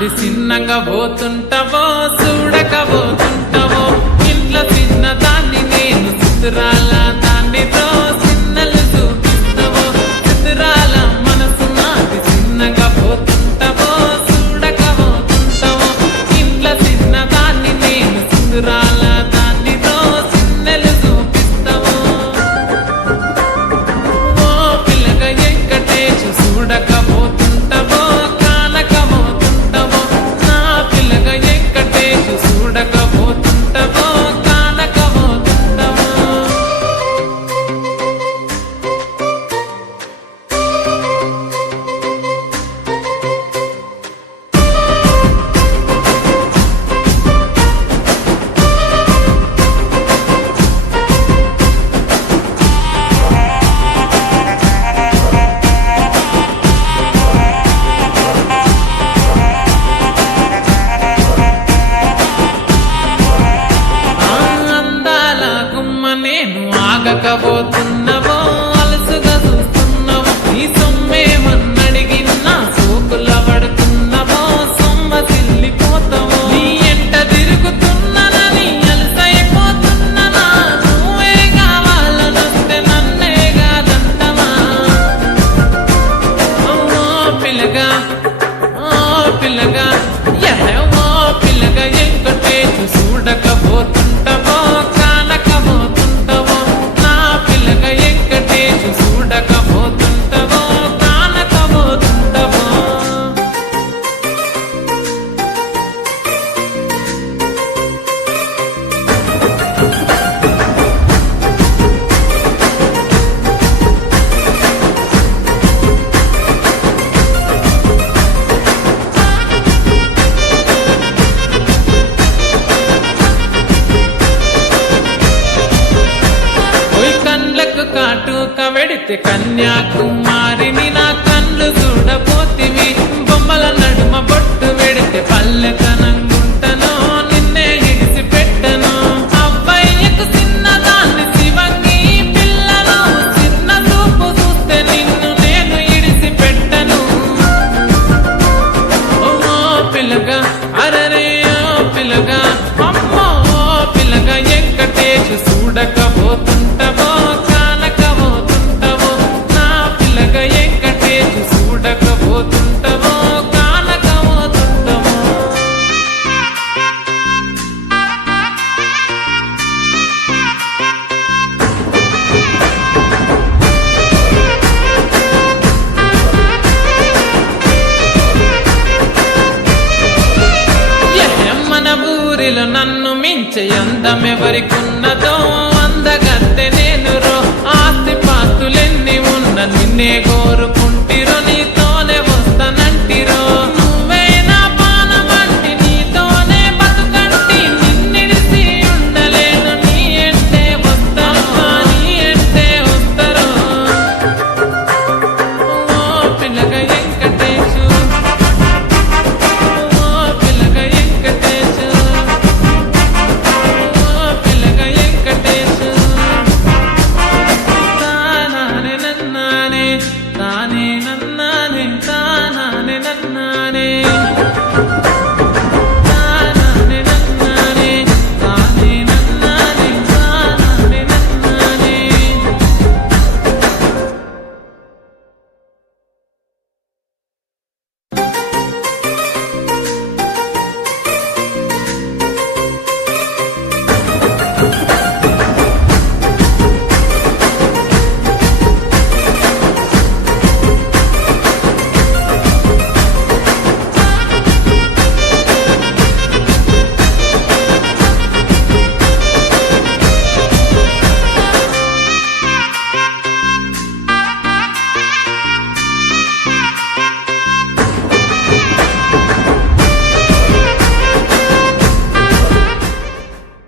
అది చిన్నగా పోతుంటావో చూడకపోతుంటావో ఇంట్లో చిన్న దాన్ని నేను చిత్రాల దాన్నితో చిన్నలు చూపిస్తావో చిత్రాల మనసు నాది చిన్నగా పోతుంటావో చూడకపోతుంటావో ఇంట్లో చిన్న దాన్ని నేను చిత్రాల దాన్నితో చిన్నలు చూపిస్తావో ఓ పిల్లగా వెంకటేశు చూడకపోతుంటావో ఆగకపోతున్నావో అలసుగా చూస్తున్నావో నీ సొమ్మేమన్నడిగినా సోకుల పడుతున్నావో సొమ్మ సిల్లిపోతావో నీ ఎంట తిరుగుతున్నానని అలసైపోతున్నానా నువ్వే కావాలనొస్తే నన్నే కాదంటవా ఓ పిల్లగా ఓ పిల్లగా వెంకటేశు చూడకపోతుంటావో కాటుక వెడితే కన్యాకుమారిని నా కళ్ళు చూడపోతివి బొమ్మల నడుమ బొట్టు వెడితే పల్లెతనంగుంటను నిన్నే ఇడిసి పెట్టను అబ్బాయికు చిన్నదాన్ని శివంగి పిల్లను చిన్న చూపు చూస్తే నిన్ను నేను ఇడిసి పెట్టను ఓ పిల్లగా అరరే ఓ పిల్లగా అమ్మో పిల్లగా వెంకటేశు చూడకపోతుంటావో నన్ను మించే అందమెవరికున్నదో అందగత్తె నేను రో ఆస్తి పాస్తులెన్ని ఉన్న నిన్నే కోరుకు